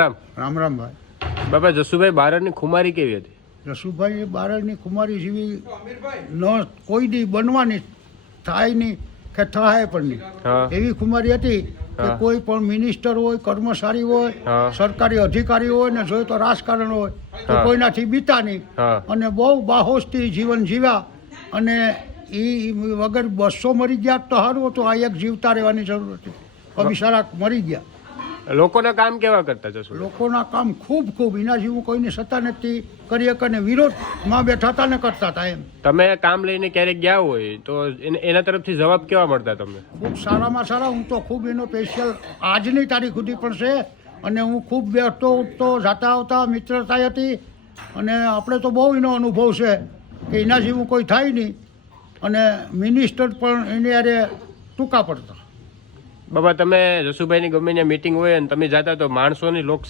રામ રામ રામ ભાઈ. બાબા જસુભાઈ બારડની ખુમારી કેવી હતી? જસુભાઈ બારડની કુમારી જેવી ન કોઈ દી બનવાની, થાય નહીં કે થાય પણ નહીં, હા એવી કુમારી હતી કે હા. કોઈ પણ મિનિસ્ટર હોય, કર્મચારી હોય, હા. સરકારી અધિકારી હોય ને જોઈએ તો રાજકારણ હોય તો હા. કોઈનાથી બીતા નહીં હા અને બહુ બાહોશથી જીવન જીવ્યા. અને એ વગર 200 મરી ગયા તો સારું હતું, આ એક જીવતા રહેવાની જરૂર હતી. બિચારા મરી ગયા. લોકોના કામ કેવા કરતા જસુભાઈ? લોકોના કામ ખૂબ એના જેવું કોઈની સત્તા નથી કરી શકે ને વિરોધમાં બેઠા હતા ને કરતા હતા એમ. તમે કામ લઈને ક્યારેક ગયા હોય તો એના તરફથી જવાબ કેવા મળતા તમને? ખૂબ સારામાં સારા. હું તો ખૂબ એનો સ્પેશિયલ આજની તારીખ સુધી પણ છે. અને હું ખૂબ બેસતો ઉઠતો, જાતા આવતા, મિત્રતા હતી. અને આપણે તો બહુ એનો અનુભવ છે કે એના જેવું કોઈ થાય નહીં. અને મિનિસ્ટર પણ એની હારે ટૂંકા પડતા. બાબા તમે જસુભાઈની ગમે ત્યાં મીટિંગ હોય અને તમે જાતા તો માણસોની લોક